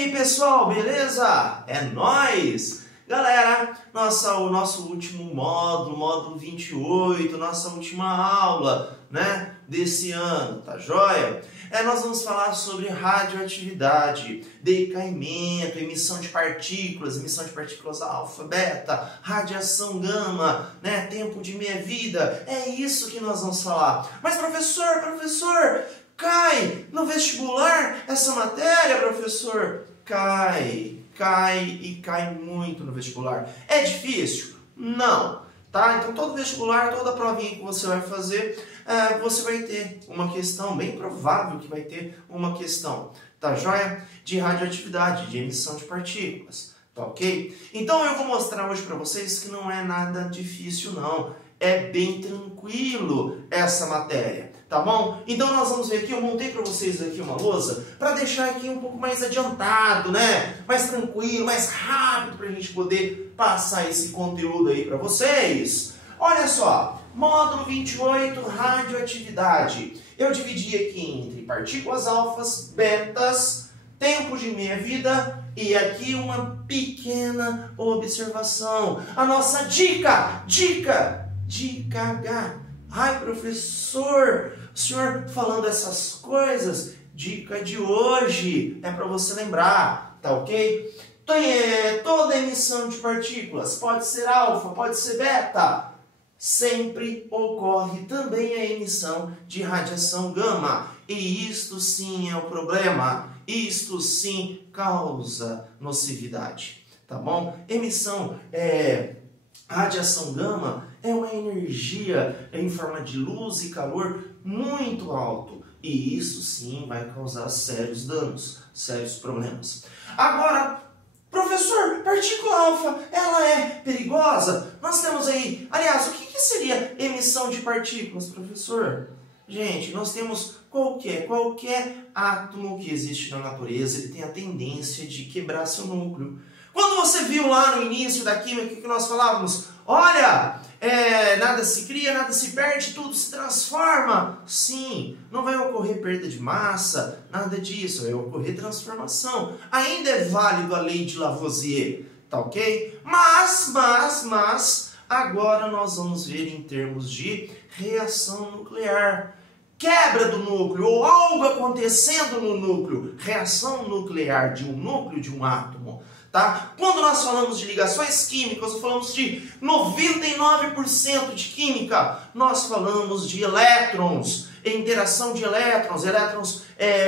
aí, pessoal, beleza? É nóis! Galera, o nosso último módulo 28, nossa última aula, né, desse ano, tá joia? Nós vamos falar sobre radioatividade, decaimento, emissão de partículas alfa, beta, radiação gama, né, tempo de meia-vida, é isso que nós vamos falar. Mas professor, cai no vestibular essa matéria, professor? Cai muito no vestibular. É difícil? Não. Tá? Então todo vestibular, toda provinha que você vai fazer, você vai ter uma questão, bem provável que vai ter uma questão, tá joia? De radioatividade, de emissão de partículas, tá ok? Então eu vou mostrar hoje para vocês que não é nada difícil não, é bem tranquilo essa matéria, tá bom? Então nós vamos ver aqui, eu montei para vocês aqui uma lousa para deixar aqui um pouco mais adiantado, né? Mais tranquilo, mais rápido para a gente poder passar esse conteúdo aí para vocês. Olha só, módulo 28, radioatividade. Eu dividi aqui entre partículas alfas, betas, tempo de meia-vida e aqui uma pequena observação. A nossa dica H. Ai, professor, o senhor falando essas coisas, dica de hoje é para você lembrar, tá ok? Toda emissão de partículas, pode ser alfa, pode ser beta, sempre ocorre também a emissão de radiação gama. E isto sim é o problema, isto sim causa nocividade, tá bom? Radiação gama é uma energia em forma de luz e calor muito alto. E isso sim vai causar sérios danos, sérios problemas. Agora, professor, partícula alfa, ela é perigosa? Nós temos aí, aliás, o que seria emissão de partículas, professor? Gente, nós temos qualquer átomo que existe na natureza, ele tem a tendência de quebrar seu núcleo. Quando você viu lá no início da química que nós falávamos, olha, nada se cria, nada se perde, tudo se transforma. Sim, não vai ocorrer perda de massa, nada disso, vai ocorrer transformação. Ainda é válido a lei de Lavoisier, tá ok? Mas, agora nós vamos ver em termos de reação nuclear. Quebra do núcleo ou algo acontecendo no núcleo, reação nuclear de um núcleo de um átomo. Tá? Quando nós falamos de ligações químicas, nós falamos de 99% de química, nós falamos de elétrons, interação de elétrons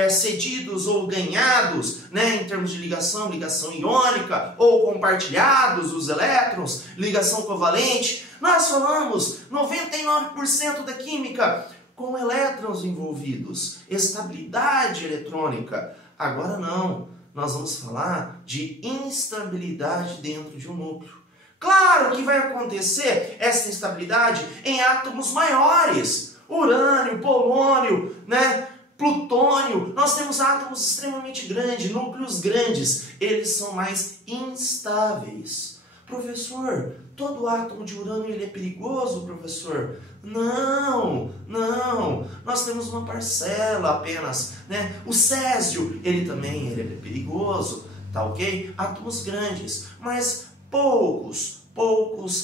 cedidos ou ganhados, né, em termos de ligação iônica, ou compartilhados os elétrons, ligação covalente. Nós falamos 99% da química com elétrons envolvidos, estabilidade eletrônica. Agora não. Nós vamos falar de instabilidade dentro de um núcleo. Claro que vai acontecer essa instabilidade em átomos maiores. Urânio, polônio, né? Plutônio. Nós temos átomos extremamente grandes, núcleos grandes. Eles são mais instáveis. Professor, todo átomo de urânio ele é perigoso, professor? Não. Nós temos uma parcela apenas, né? O césio, ele é perigoso, tá ok? Átomos grandes, mas poucos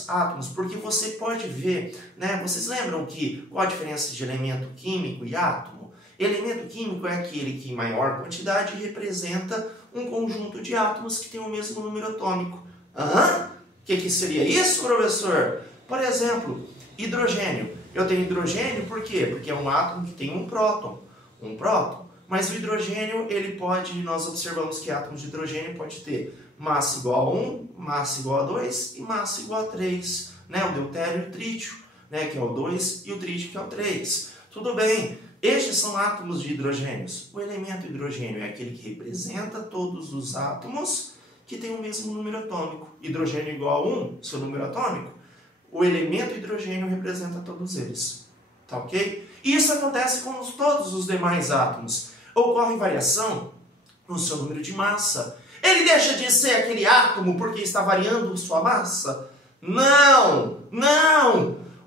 átomos, porque você pode ver, né? Vocês lembram qual a diferença de elemento químico e átomo? Elemento químico é aquele que em maior quantidade representa um conjunto de átomos que tem o mesmo número atômico. O que seria isso, professor? Por exemplo, hidrogênio. Eu tenho hidrogênio por quê? Porque é um átomo que tem um próton. Mas o hidrogênio, nós observamos que átomos de hidrogênio pode ter massa igual a 1, massa igual a 2 e massa igual a 3. Né? O deutério e o trítio, né? Que é o 2, e o trítio que é o 3. Tudo bem, estes são átomos de hidrogênios. O elemento hidrogênio é aquele que representa todos os átomos que tem o mesmo número atômico. Hidrogênio igual a 1, seu número atômico. O elemento hidrogênio representa todos eles. Tá ok? Isso acontece com todos os demais átomos. Ocorre variação no seu número de massa. Ele deixa de ser aquele átomo porque está variando sua massa? Não!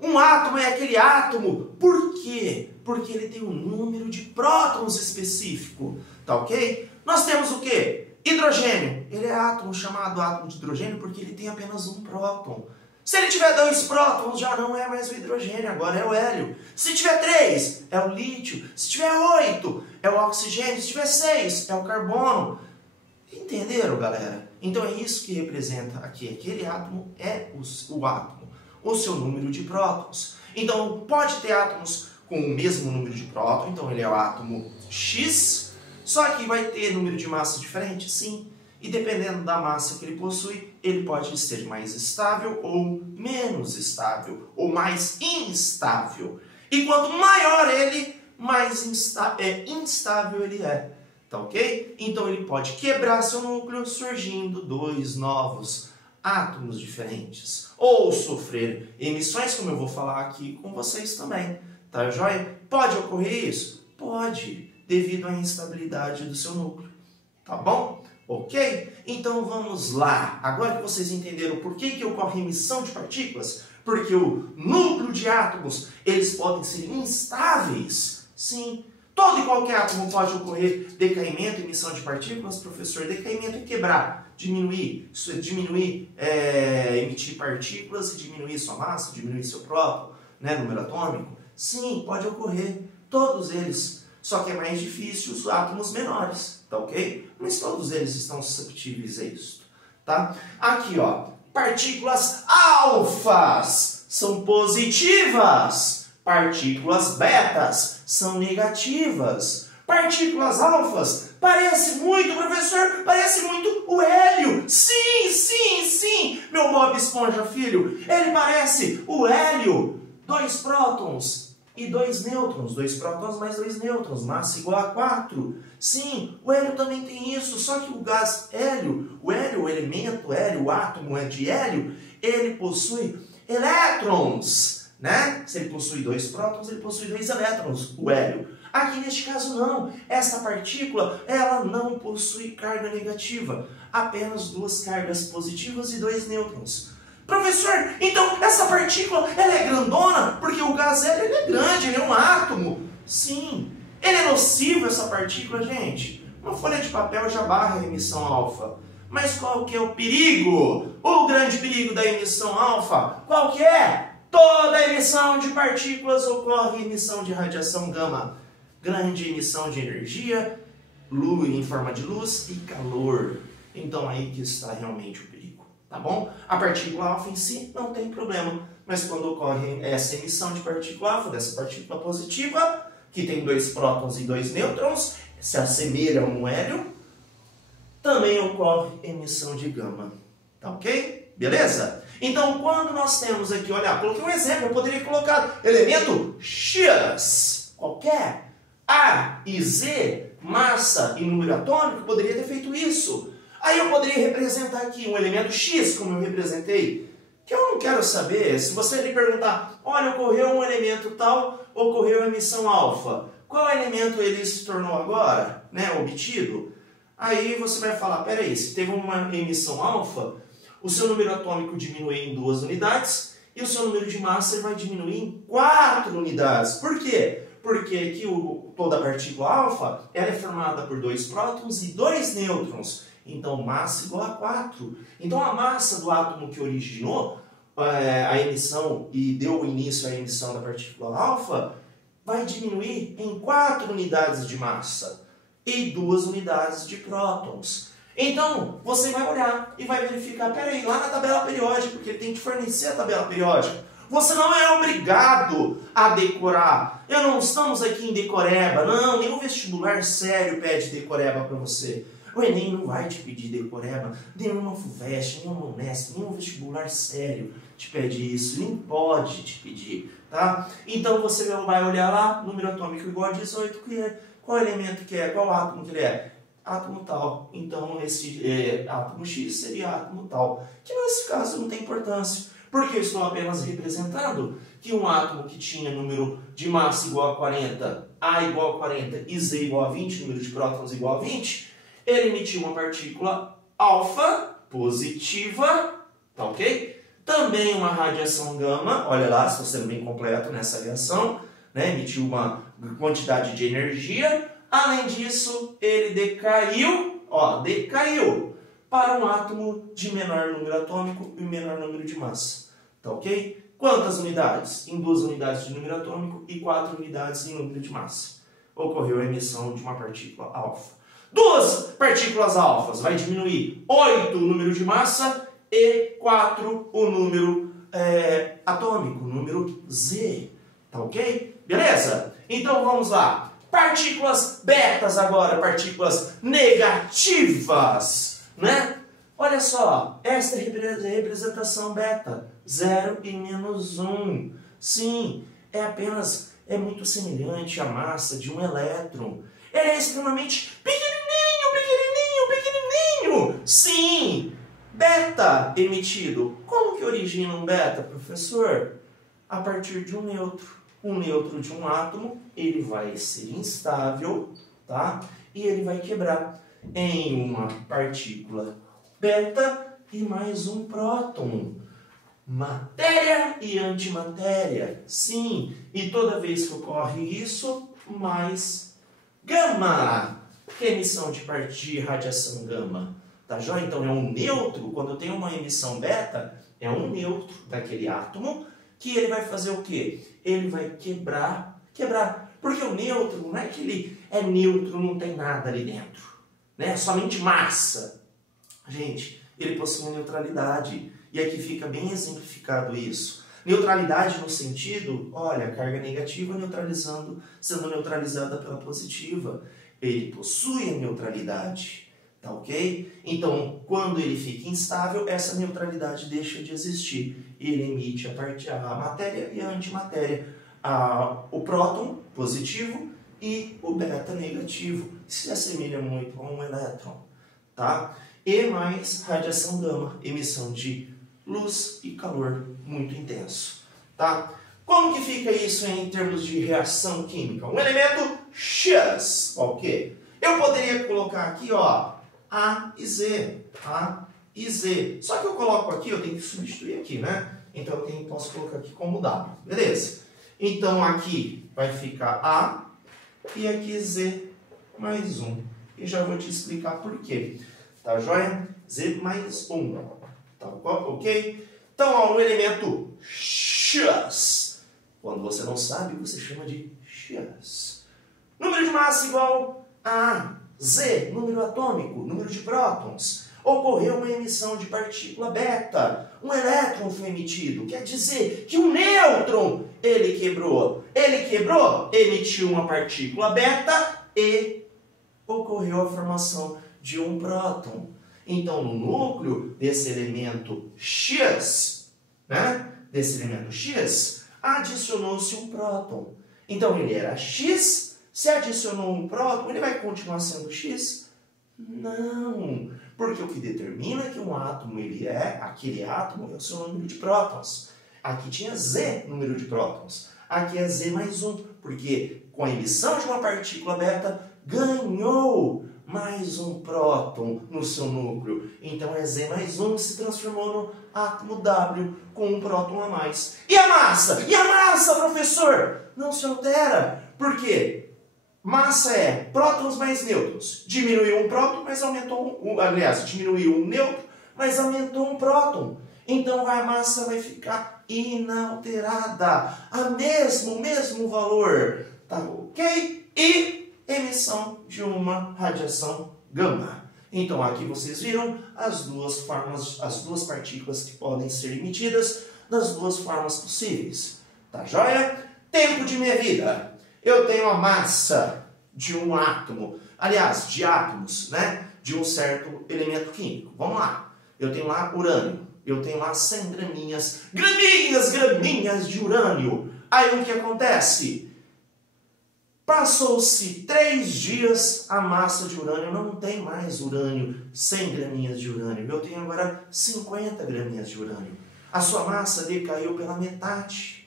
Um átomo é aquele átomo. Por quê? Porque ele tem um número de prótons específico. Tá ok? Nós temos o quê? Hidrogênio, ele é átomo chamado átomo de hidrogênio porque ele tem apenas um próton. Se ele tiver 2 prótons, já não é mais o hidrogênio, agora é o hélio. Se tiver 3, é o lítio. Se tiver 8, é o oxigênio. Se tiver 6, é o carbono. Entenderam, galera? Então é isso que representa aqui. Aquele átomo é o átomo, o seu número de prótons. Então pode ter átomos com o mesmo número de prótons, então ele é o átomo X, só que vai ter número de massa diferente? Sim. E dependendo da massa que ele possui, ele pode ser mais estável ou menos estável, ou mais instável. E quanto maior ele, mais instável ele é. Tá ok? Então ele pode quebrar seu núcleo surgindo 2 novos átomos diferentes. Ou sofrer emissões, como eu vou falar aqui com vocês também. Tá joia? Pode ocorrer isso? Pode, devido à instabilidade do seu núcleo. Tá bom? Ok? Então vamos lá. Agora que vocês entenderam por que ocorre emissão de partículas, porque o núcleo de átomos, eles podem ser instáveis. Sim. Todo e qualquer átomo pode ocorrer decaimento, emissão de partículas, professor. Decaimento é quebrar, diminuir, emitir partículas e diminuir sua massa, diminuir seu próton, né, número atômico. Sim, pode ocorrer, todos eles. Só que é mais difícil os átomos menores, tá ok? Mas todos eles estão susceptíveis a isso, tá? Aqui, ó, partículas alfas são positivas. Partículas betas são negativas. Partículas alfas parece muito, professor, parece muito o hélio. Sim, sim, sim, meu Bob Esponja filho, ele parece o hélio. 2 prótons e 2 nêutrons. 2 prótons mais 2 nêutrons, massa igual a 4. Sim, o hélio também tem isso, só que o gás hélio, o elemento hélio, o átomo é de hélio, ele possui elétrons. Né? Se ele possui 2 prótons, ele possui 2 elétrons, o hélio. Aqui neste caso não, essa partícula ela não possui carga negativa, apenas 2 cargas positivas e 2 nêutrons. Professor, então essa partícula ela é grandona? Porque o gás hélio ele é grande, ele é um átomo. Sim, ele é nocivo essa partícula, gente. Uma folha de papel já barra a emissão alfa. Mas qual que é o perigo? O grande perigo da emissão alfa, qual que é? Toda emissão de partículas ocorre emissão de radiação gama. Grande emissão de energia, luz em forma de luz e calor. Então aí que está realmente o perigo, tá bom? A partícula alfa em si não tem problema, mas quando ocorre essa emissão de partícula alfa, dessa partícula positiva, que tem 2 prótons e 2 nêutrons, se assemelha a um hélio, também ocorre emissão de gama, tá ok? Beleza? Então, quando nós temos aqui, olha, coloquei um exemplo, eu poderia colocar elemento X, qualquer, A e Z, massa e número atômico, poderia ter feito isso. Aí eu poderia representar aqui um elemento X, como eu representei, que eu não quero saber. Se você lhe perguntar, olha, ocorreu um elemento tal, ocorreu a emissão alfa, qual elemento ele se tornou agora, né, obtido? Aí você vai falar, peraí, se teve uma emissão alfa, o seu número atômico diminui em 2 unidades e o seu número de massa vai diminuir em 4 unidades. Por quê? Porque aqui toda a partícula alfa ela é formada por 2 prótons e 2 nêutrons. Então, massa igual a 4. Então, a massa do átomo que originou a emissão e deu início à emissão da partícula alfa vai diminuir em 4 unidades de massa e 2 unidades de prótons. Então, você vai olhar e vai verificar, peraí, lá na tabela periódica, porque ele tem que fornecer a tabela periódica. Você não é obrigado a decorar. Não estamos aqui em decoreba, não, nenhum vestibular sério pede decoreba para você. O Enem não vai te pedir decoreba, nenhuma FUVEST, nenhuma Unesp, nenhum vestibular sério te pede isso, nem pode te pedir, tá? Então você vai olhar lá, número atômico igual a 18, qual elemento que é, qual átomo que ele é? Átomo tal. Então esse átomo X seria átomo tal, que nesse caso não tem importância, porque eu estou apenas representando que um átomo que tinha número de massa igual a 40, A igual a 40 e Z igual a 20, número de prótons igual a 20, ele emitiu uma partícula alfa positiva, tá ok? Também uma radiação gama, olha lá, estou sendo bem completo nessa reação, né? Emitiu uma quantidade de energia. Além disso, ele decaiu, Ó, decaiu para um átomo de menor número atômico e menor número de massa. Tá ok? Quantas unidades? Em 2 unidades de número atômico e 4 unidades em número de massa. Ocorreu a emissão de uma partícula alfa. 2 partículas alfas vai diminuir 8 o número de massa e 4 o número atômico, o número Z. Tá ok? Beleza? Então vamos lá. Partículas betas agora, partículas negativas, né? Olha só, esta é a representação beta, 0 e menos 1. Sim, é muito semelhante à massa de um elétron. Ele é extremamente pequenininho, pequenininho, pequenininho. Sim, beta emitido. Como que origina um beta, professor? A partir de um neutro. Um neutro de um átomo, ele vai ser instável, tá? E ele vai quebrar em uma partícula beta e mais um próton. Matéria e antimatéria. Sim, e toda vez que ocorre isso, mais gama. Que é emissão de radiação gama? Tá joia? Então é um neutro, quando eu tenho uma emissão beta, é um neutro daquele átomo, que ele vai fazer o quê? Ele vai quebrar. Porque o nêutron, não é que ele é neutro, não tem nada ali dentro. Né? Somente massa. Gente, ele possui uma neutralidade. E aqui fica bem exemplificado isso. Neutralidade no sentido, olha, carga negativa sendo neutralizada pela positiva. Ele possui a neutralidade. Tá ok? Então, quando ele fica instável, essa neutralidade deixa de existir. E ele emite a matéria e a antimatéria. O próton positivo e o beta negativo. Se assemelha muito a um elétron. Tá? E mais radiação gama, emissão de luz e calor muito intenso. Tá? Como que fica isso em termos de reação química? Um elemento X. Ok? Eu poderia colocar aqui, ó, A e Z. A e Z. Só que eu coloco aqui, eu tenho que substituir aqui, né? Então eu posso colocar aqui como W. Beleza? Então aqui vai ficar A e aqui Z mais 1. E já vou te explicar por quê. Tá joia? Z mais 1. Tá ok? Então, ó, o elemento X. Quando você não sabe, você chama de X. Número de massa igual a Z, número atômico, número de prótons. Ocorreu uma emissão de partícula beta. Um elétron foi emitido. Quer dizer que o nêutron, ele quebrou. Ele quebrou, emitiu uma partícula beta e ocorreu a formação de um próton. Então, no núcleo desse elemento X, né? Desse elemento X, adicionou-se um próton. Então, ele era X. Se adicionou um próton, ele vai continuar sendo X? Não, porque o que determina que um átomo aquele átomo é o seu número de prótons. Aqui tinha Z número de prótons. Aqui é Z mais 1, porque com a emissão de uma partícula beta, ganhou mais um próton no seu núcleo. Então é Z mais 1 que se transformou no átomo W com um próton a mais. E a massa? E a massa, professor? Não se altera. Por quê? Massa é prótons mais nêutrons. Diminuiu um próton, mas aumentou diminuiu um nêutron, mas aumentou um próton. Então a massa vai ficar inalterada. O mesmo valor. Tá ok? E emissão de uma radiação gama. Então aqui vocês viram as duas partículas que podem ser emitidas das duas formas possíveis. Tá joia? Tempo de meia vida. Eu tenho a massa de um átomo, aliás, de átomos, né? De um certo elemento químico. Vamos lá. Eu tenho lá urânio. Eu tenho lá 100 graminhas de urânio. Aí o que acontece? Passou-se 3 dias, a massa de urânio não tem mais urânio, 100 graminhas de urânio. Eu tenho agora 50 graminhas de urânio. A sua massa decaiu pela metade.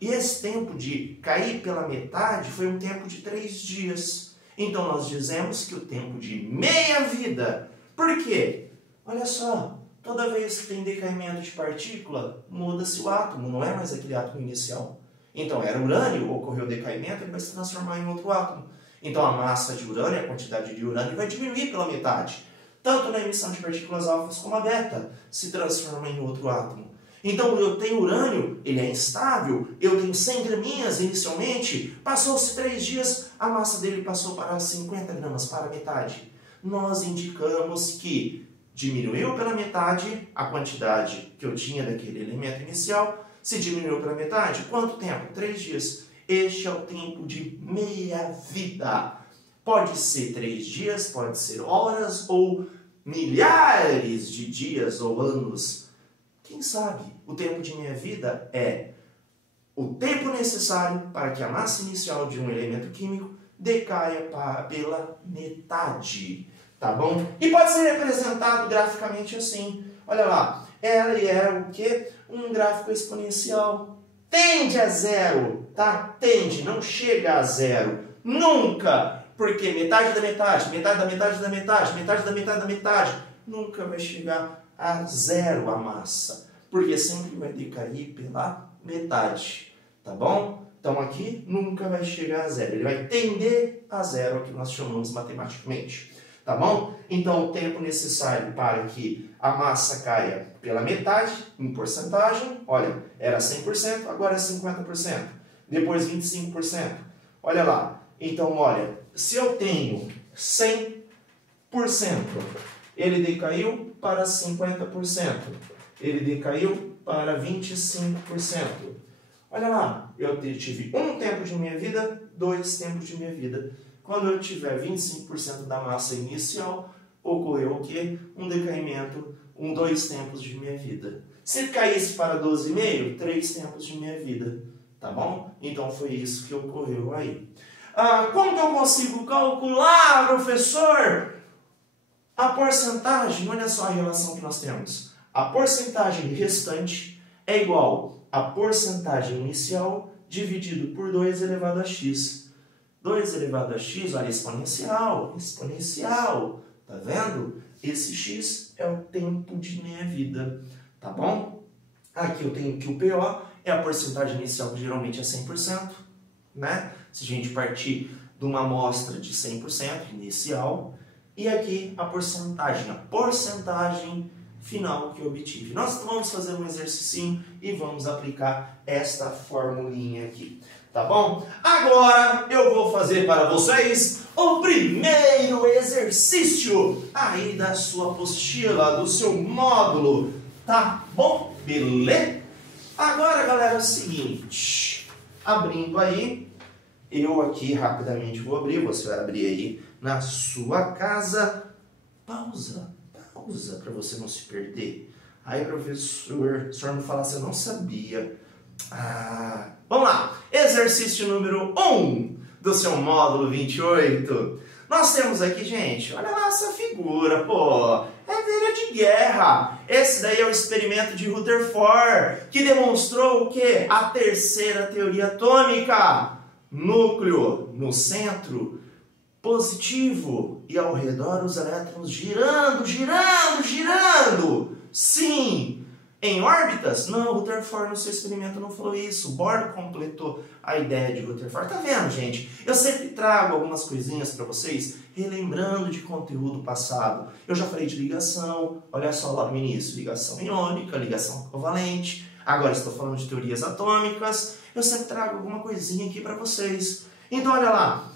E esse tempo de cair pela metade foi um tempo de 3 dias. Então nós dizemos que o tempo de meia vida. Por quê? Olha só, toda vez que tem decaimento de partícula, muda-se o átomo, não é mais aquele átomo inicial. Então era urânio, ocorreu decaimento, ele vai se transformar em outro átomo. Então a massa de urânio, a quantidade de urânio vai diminuir pela metade. tanto na emissão de partículas alfas como a beta se transforma em outro átomo. Então eu tenho urânio, ele é instável, eu tenho 100 graminhas inicialmente, passou-se 3 dias, a massa dele passou para 50 gramas, para a metade. Nós indicamos que diminuiu pela metade a quantidade que eu tinha daquele elemento inicial. Se diminuiu pela metade, quanto tempo? 3 dias. Este é o tempo de meia-vida. Pode ser 3 dias, pode ser horas ou milhares de dias ou anos. Quem sabe? O tempo de meia-vida é o tempo necessário para que a massa inicial de um elemento químico decaia pela metade. Tá bom? E pode ser representado graficamente assim. Olha lá. Ele é o quê? Um gráfico exponencial. Tende a zero, tá? Tende, não chega a zero. Nunca! Porque metade da metade, metade da metade da metade, metade da metade da metade, nunca vai chegar a zero a massa. Porque sempre vai decair pela metade. Tá bom? Então aqui nunca vai chegar a zero. Ele vai tender a zero, que nós chamamos matematicamente. Tá bom? Então, o tempo necessário para que a massa caia pela metade, em porcentagem, olha, era 100%, agora é 50%. Depois 25%. Olha lá. Então, olha, se eu tenho 100%, ele decaiu para 50%. Ele decaiu para 25%. Olha lá, eu tive um tempo de minha vida, 2 tempos de minha vida. Quando eu tiver 25% da massa inicial, ocorreu o quê? Um decaimento, 2 tempos de minha vida. Se caísse para 12,5, 3 tempos de minha vida. Tá bom? Então foi isso que ocorreu aí. Como que eu consigo calcular, professor? A porcentagem, olha só a relação que nós temos. A porcentagem restante é igual a porcentagem inicial dividido por 2 elevado a x. 2 elevado a x, olha, exponencial, exponencial, tá vendo? Esse x é o tempo de meia-vida, tá bom? Aqui eu tenho que o PO é a porcentagem inicial, que geralmente é 100%, né? Se a gente partir de uma amostra de 100% inicial, e aqui a porcentagem final que eu obtive. Nós vamos fazer um exercício e vamos aplicar esta formulinha aqui. Tá bom? Agora eu vou fazer para vocês o primeiro exercício aí da sua apostila, do seu módulo. Tá bom? Beleza? Agora, galera, é o seguinte. Abrindo aí, eu aqui rapidamente vou abrir. Você vai abrir aí na sua casa. Pausa para você não se perder. Aí, professor, o senhor não fala, você não sabia. Vamos lá. Exercício número 1 do seu módulo 28. Nós temos aqui, gente, olha lá essa figura, pô. É velha de guerra. Esse daí é o experimento de Rutherford, que demonstrou o quê? A terceira teoria atômica. Núcleo no centro, positivo, e ao redor os elétrons girando, girando, girando. Sim. Em órbitas? Não, Rutherford no seu experimento não falou isso. Bohr completou a ideia de Rutherford. Tá vendo, gente? Eu sempre trago algumas coisinhas para vocês, relembrando de conteúdo passado. Eu já falei de ligação, olha só lá no início, ligação iônica, ligação covalente. Agora estou falando de teorias atômicas. Eu sempre trago alguma coisinha aqui para vocês. Então, olha lá.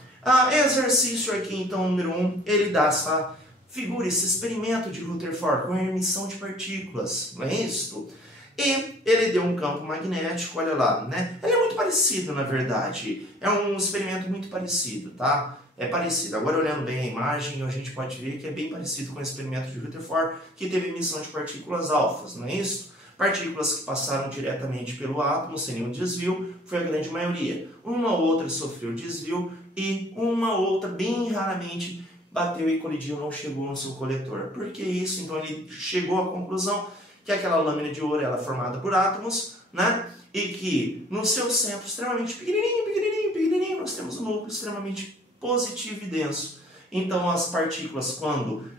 Exercício aqui, então, número 1, ele dá essa figura, esse experimento de Rutherford com a emissão de partículas, não é isso? E ele deu um campo magnético, olha lá, né? Ele é muito parecido, na verdade. É um experimento muito parecido, tá? É parecido. Agora, olhando bem a imagem, a gente pode ver que é bem parecido com o experimento de Rutherford, que teve emissão de partículas alfas, não é isso? Partículas que passaram diretamente pelo átomo, sem nenhum desvio, foi a grande maioria. Uma outra sofreu desvio e uma outra, bem raramente, bateu e colidiu, não chegou no seu coletor. Por que isso? Então ele chegou à conclusão que aquela lâmina de ouro ela é formada por átomos, né? E que no seu centro extremamente pequenininho, pequenininho, pequenininho, nós temos um núcleo extremamente positivo e denso. Então as partículas, quando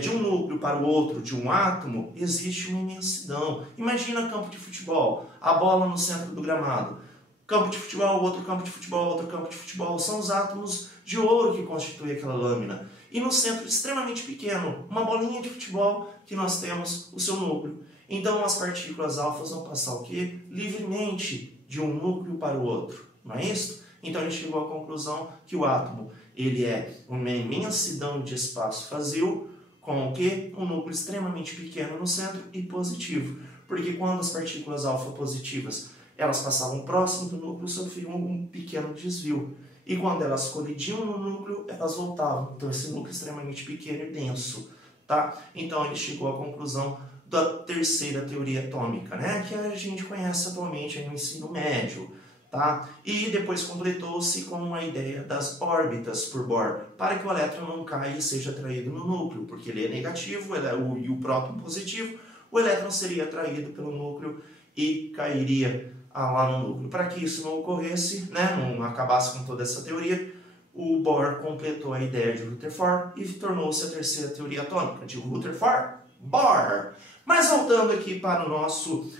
de um núcleo para o outro, de um átomo, existe uma imensidão. Imagina campo de futebol, a bola no centro do gramado. Campo de futebol, outro campo de futebol, outro campo de futebol. São os átomos de ouro que constituem aquela lâmina. e no centro extremamente pequeno, uma bolinha de futebol que nós temos o seu núcleo. Então as partículas alfas vão passar o quê? Livremente de um núcleo para o outro, não é isso? Então ele chegou à conclusão que o átomo ele é uma imensidão de espaço vazio com o quê? Um núcleo extremamente pequeno no centro e positivo. Porque quando as partículas alfa positivas elas passavam próximo do núcleo, sofriam um pequeno desvio. E quando elas colidiam no núcleo, elas voltavam. Então esse núcleo é extremamente pequeno e denso. Tá? Então ele chegou à conclusão da terceira teoria atômica, né? Que a gente conhece atualmente no ensino médio. Tá? E depois completou-se com a ideia das órbitas por Bohr, para que o elétron não caia e seja atraído no núcleo, porque ele é negativo e o próton positivo, o elétron seria atraído pelo núcleo e cairia lá no núcleo. Para que isso não ocorresse, né, não acabasse com toda essa teoria, o Bohr completou a ideia de Rutherford e tornou-se a terceira teoria atômica, de Rutherford, Bohr. Mas voltando aqui para o nosso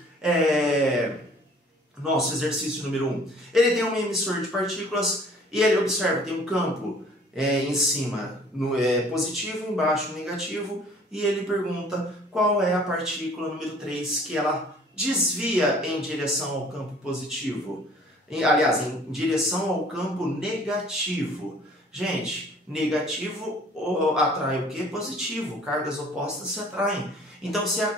exercício número 1. Ele tem um emissor de partículas e ele observa, tem um campo em cima positivo, embaixo negativo, e ele pergunta qual é a partícula número 3 que ela desvia em direção ao campo positivo. Aliás, em direção ao campo negativo. Gente, negativo atrai o quê? Positivo. Cargas opostas se atraem. Então, se a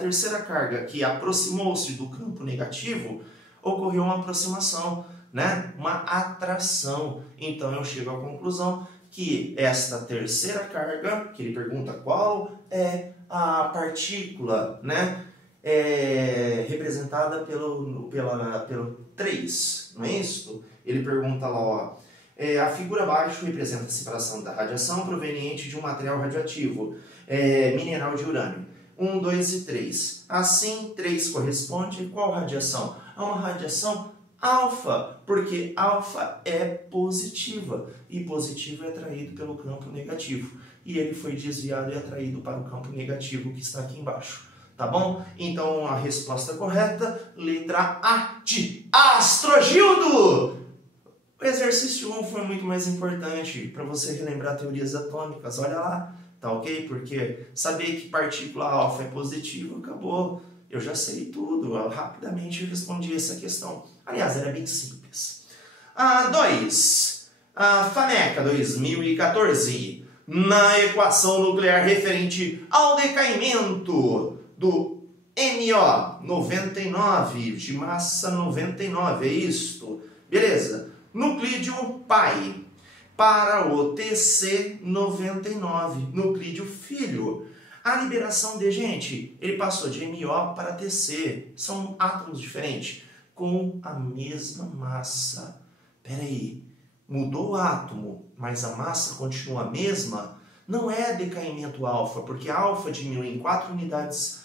terceira carga que aproximou-se do campo negativo, ocorreu uma aproximação, né? Uma atração. Então, eu chego à conclusão que esta terceira carga, que ele pergunta qual é a partícula, né? Representada pelo 3, não é isso? Ele pergunta lá, ó, a figura abaixo representa a separação da radiação proveniente de um material radioativo, mineral de urânio. 1, 2 e 3. Assim, 3 corresponde a qual radiação? A uma radiação alfa, porque alfa é positiva, e positivo é atraído pelo campo negativo. E ele foi desviado e atraído para o campo negativo que está aqui embaixo. Tá bom? Então, a resposta correta, letra A de Astrogildo! O exercício 1 foi muito mais importante para você relembrar teorias atômicas. Olha lá, tá ok? Porque saber que partícula alfa é positiva, acabou. Eu já sei tudo. Eu rapidamente respondi essa questão. Aliás, era bem simples. 2. FANECA 2014. Na equação nuclear referente ao decaimento do MO 99, de massa 99, é isto. Beleza. Nuclídeo pai para o TC 99, nuclídeo filho. A liberação de, gente, ele passou de MO para TC, são átomos diferentes, com a mesma massa. Pera aí, mudou o átomo, mas a massa continua a mesma? Não é decaimento alfa, porque alfa diminui em 4 unidades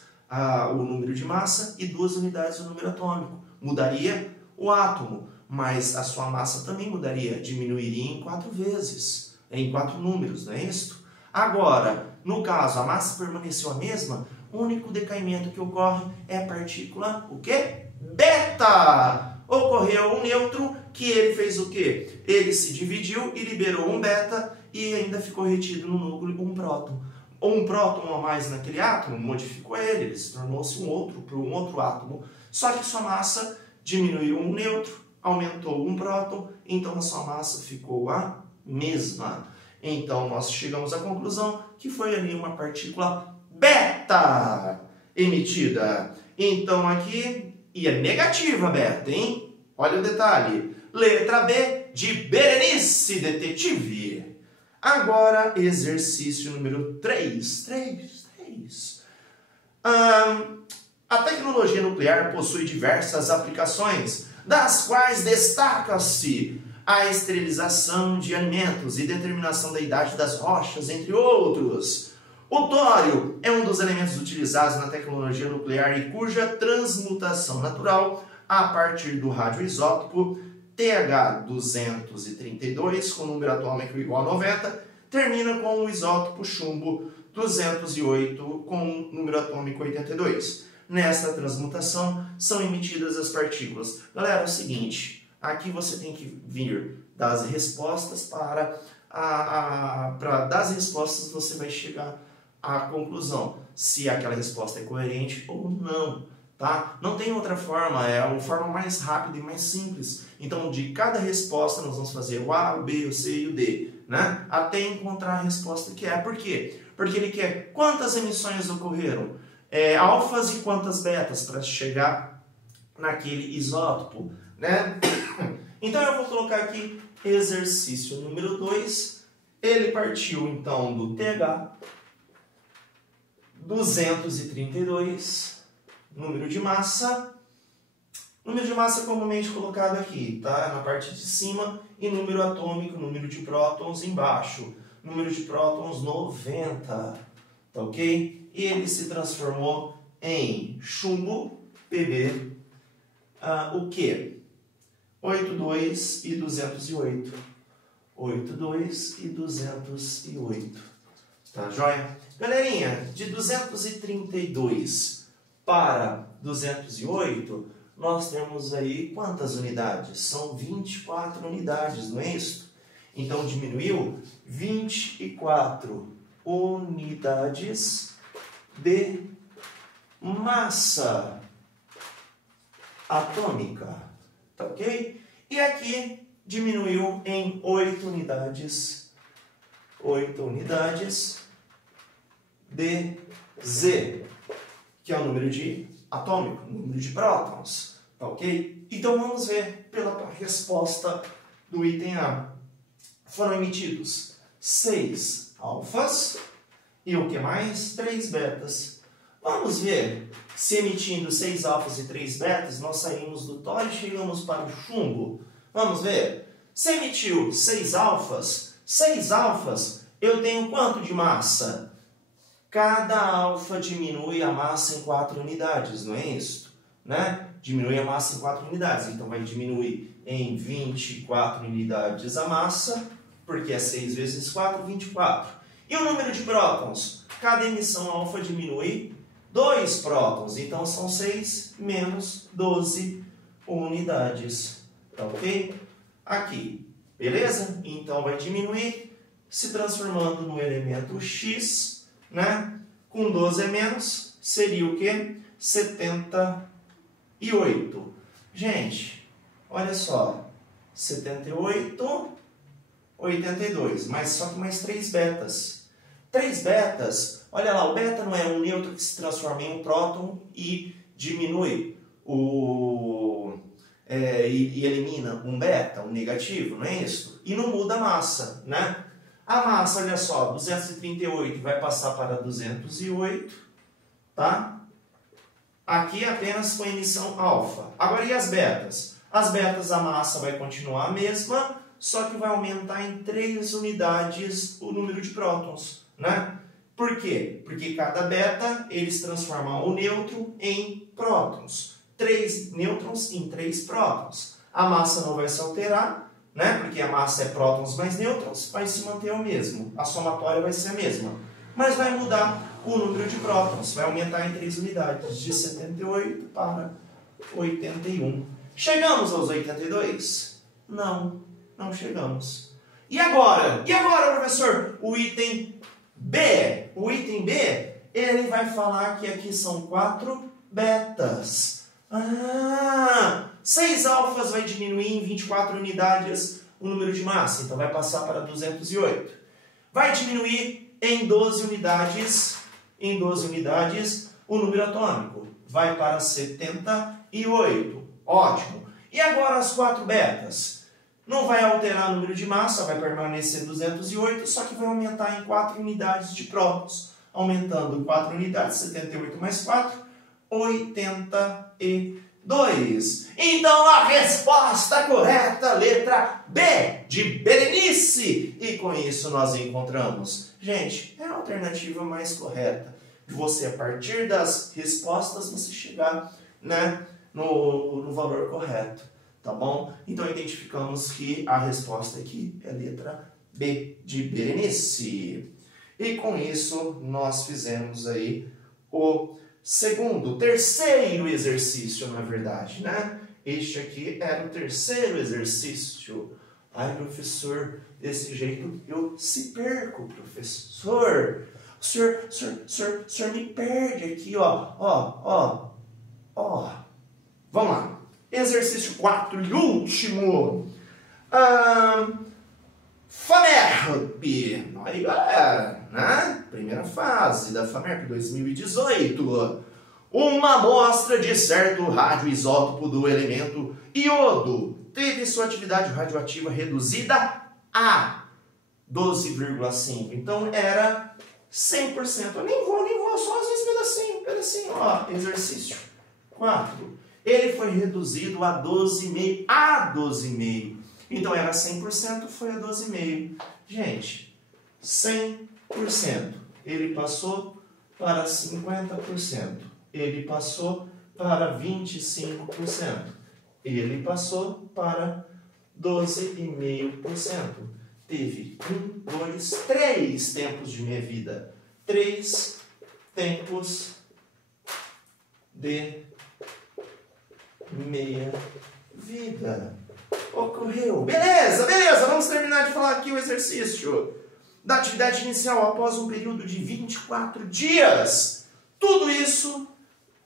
o número de massa e 2 unidades o número atômico. Mudaria o átomo, mas a sua massa também mudaria, diminuiria em 4 vezes, em 4 números, não é isso? Agora, no caso, a massa permaneceu a mesma, o único decaimento que ocorre é a partícula, o quê? Beta! Ocorreu um nêutron que ele fez o quê? Ele se dividiu e liberou um beta e ainda ficou retido no núcleo um próton. Um próton a mais naquele átomo modificou ele se tornou-se um outro átomo. Só que sua massa diminuiu um nêutron, aumentou um próton, então a sua massa ficou a mesma. Então nós chegamos à conclusão que foi ali uma partícula beta emitida. Então aqui, e é negativa beta, hein? Olha o detalhe. Letra B de Berenice, detetive. Agora, exercício número 3. A tecnologia nuclear possui diversas aplicações, das quais destaca-se a esterilização de alimentos e determinação da idade das rochas, entre outros. O tório é um dos elementos utilizados na tecnologia nuclear e cuja transmutação natural, a partir do radioisótopo TH232, com número atômico igual a 90, termina com o isótopo chumbo 208, com número atômico 82. Nesta transmutação são emitidas as partículas. Galera, é o seguinte, aqui você tem que vir das respostas para das respostas você vai chegar à conclusão se aquela resposta é coerente ou não, tá? Não tem outra forma, é a forma mais rápida e mais simples. Então, de cada resposta, nós vamos fazer o A, o B, o C e o D, né? Até encontrar a resposta que é. Por quê? Porque ele quer quantas emissões ocorreram, alfas e quantas betas, para chegar naquele isótopo, né? Então, eu vou colocar aqui exercício número 2. Ele partiu, então, do TH 232, número de massa comumente colocado aqui, tá? Na parte de cima, e número atômico, número de prótons embaixo. Número de prótons 90, tá ok? E ele se transformou em chumbo, Pb, o quê? 82 e 208. 82 e 208. Tá joia? Galerinha, de 232 para 208, nós temos aí quantas unidades? São 24 unidades, não é isso? Então, diminuiu 24 unidades de massa atômica, tá ok? E aqui diminuiu em 8 unidades de Z, que é o número de atômico, número de prótons, tá ok? Então vamos ver pela resposta do item A. Foram emitidos 6 alfas e o que mais? 3 betas. Vamos ver se emitindo 6 alfas e 3 betas, nós saímos do tório e chegamos para o chumbo. Vamos ver. Se emitiu 6 alfas, eu tenho quanto de massa? Cada alfa diminui a massa em 4 unidades, não é isso? Né? Diminui a massa em 4 unidades, então vai diminuir em 24 unidades a massa, porque é 6 vezes 4, 24. E o número de prótons? Cada emissão alfa diminui 2 prótons, então são 6 menos 12 unidades, tá ok? Aqui, beleza? Então vai diminuir, se transformando no elemento X, né? Com 12 a menos, seria o quê? 78. Gente, olha só, 78, 82, mas só que mais 3 betas. 3 betas, olha lá, o beta não é um nêutron que se transforma em um próton e diminui e elimina um beta, um negativo, não é isso? E não muda a massa, né? A massa, olha só, 238 vai passar para 208, tá? Aqui apenas com emissão alfa. Agora, e as betas? As betas, a massa vai continuar a mesma, só que vai aumentar em 3 unidades o número de prótons, né? Por quê? Porque cada beta, eles transformam o nêutron em prótons. 3 nêutrons em 3 prótons. A massa não vai se alterar, né? Porque a massa é prótons mais nêutrons, vai se manter o mesmo. A somatória vai ser a mesma. Mas vai mudar o número de prótons. Vai aumentar em 3 unidades, de 78 para 81. Chegamos aos 82? Não, não chegamos. E agora? E agora, professor? O item B. O item B, ele vai falar que aqui são 4 betas. 6 alfas vai diminuir em 24 unidades o número de massa, então vai passar para 208. Vai diminuir em 12 unidades, o número atômico, vai para 78. Ótimo. E agora as 4 betas? Não vai alterar o número de massa, vai permanecer 208, só que vai aumentar em 4 unidades de prótons. Aumentando 4 unidades, 78 mais 4, 82. Então a resposta correta, letra B, de Berenice. E com isso nós encontramos. Gente, é a alternativa mais correta. Você, a partir das respostas, você chegar, né, no valor correto. Tá bom? Então identificamos que a resposta aqui é a letra B, de Berenice. E com isso nós fizemos aí o terceiro exercício, na verdade, né? Este aqui era o terceiro exercício, Ai, professor, desse jeito eu se perco, professor. O senhor me perde aqui, ó. Vamos lá. Exercício 4 e último. FAMERP. Olha aí, galera, né? Primeira fase da FAMERP 2018. Uma amostra de certo radioisótopo do elemento iodo teve sua atividade radioativa reduzida a 12,5. Então era 100%. Eu nem vou, só às vezes pedacinho. Ó, exercício 4. Ele foi reduzido a 12,5. Então era 100%, foi a 12,5. Gente, 100%. Ele passou para 50%. Ele passou para 25%. Ele passou para 12,5%. Teve 1, 2, 3 tempos de meia vida. 3 tempos de meia vida. Ocorreu. Beleza. Vamos terminar de falar aqui o exercício da atividade inicial após um período de 24 dias. Tudo isso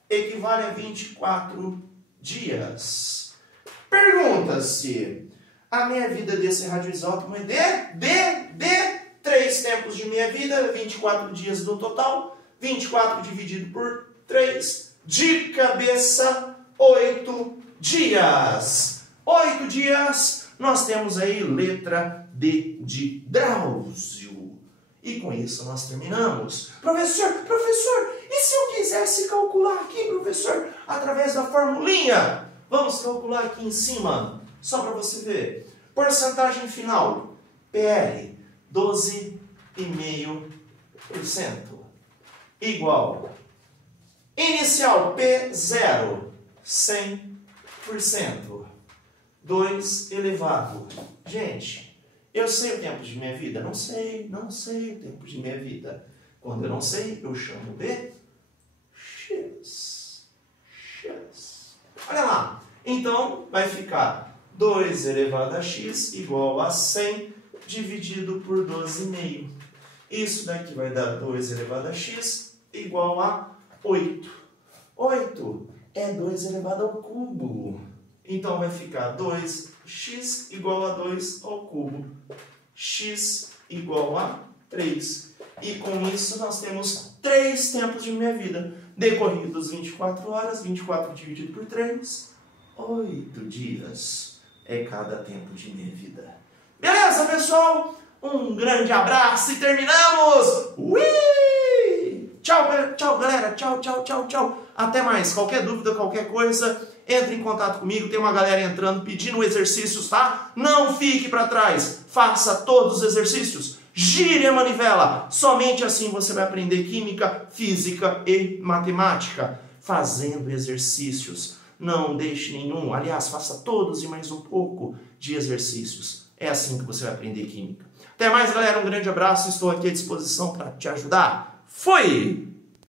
equivale a 24 dias. Pergunta-se: a meia-vida desse radioisótopo é de 3 tempos de meia-vida, 24 dias no total, 24 dividido por 3, de cabeça, 8 dias. 8 dias, nós temos aí letra D de Drauzio. E com isso nós terminamos. Professor, e se eu quisesse calcular aqui, professor, através da formulinha? Vamos calcular aqui em cima, só para você ver. Porcentagem final, PR, 12,5%. Igual. Inicial, P0, 100%. 2 elevado. Gente, eu sei o tempo de minha vida? Não sei o tempo de minha vida. Quando eu não sei, eu chamo de X. Olha lá. Então, vai ficar 2 elevado a x igual a 100 dividido por 12,5. Isso daqui vai dar 2 elevado a x igual a 8. 8 é 2 elevado ao cubo. Então, vai ficar 2x igual a 2 ao cubo. X igual a 3. E com isso, nós temos 3 tempos de minha vida. Decorridos 24 horas, 24 dividido por 3, 8 dias é cada tempo de minha vida. Beleza, pessoal? Um grande abraço e terminamos! Ui! Tchau, galera. Tchau. Até mais. Qualquer dúvida, qualquer coisa, entre em contato comigo. Tem uma galera entrando pedindo exercícios, tá? Não fique para trás. Faça todos os exercícios. Gire a manivela. Somente assim você vai aprender química, física e matemática. Fazendo exercícios. Não deixe nenhum. Aliás, faça todos e mais um pouco de exercícios. É assim que você vai aprender química. Até mais, galera. Um grande abraço. Estou aqui à disposição para te ajudar. Fui!